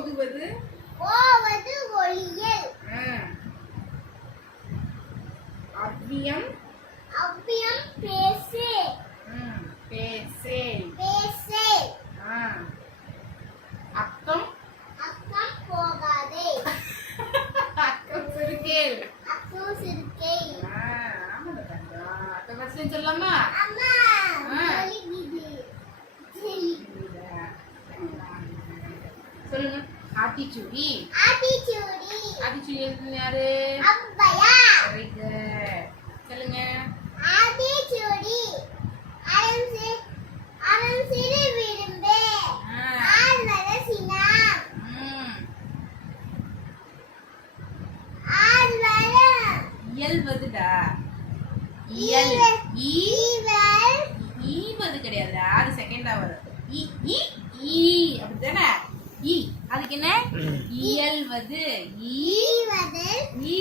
போகுவது போவது ஒளியல். அவ்வியம் அவ்வியம் பேசு. பேசே பேசே. அக்கம் அக்கம் போகாதே. அக்கம் சிறுகேள். அக்கம் சிறுகை. ஆமாடா தங்கம். அக்கம் ஃபர்ஸ்ட் சொல்லலாமா? அம்மா ஒளிகிது. சொல்லுங்க. ஆத்திச்சூடி. ஆத்திச்சூடி. ஆத்திச்சூடி எழுதுனது யாரு? அவ்வையா. Very good. சொல்லுங்க. ஆத்திச்சூடி. அறம் சிறு விரும்பே. ஆழ்வர சினம். ஆழ்வர இயல்வதுடா. இயல். ஈவல். ஈவது கிடையாதுடா. அது செகண்டா வரும். இ இ ஈ அப்படிதானே? இ அதுக்கு என்ன? இயல்வது. ஈவது. ஈ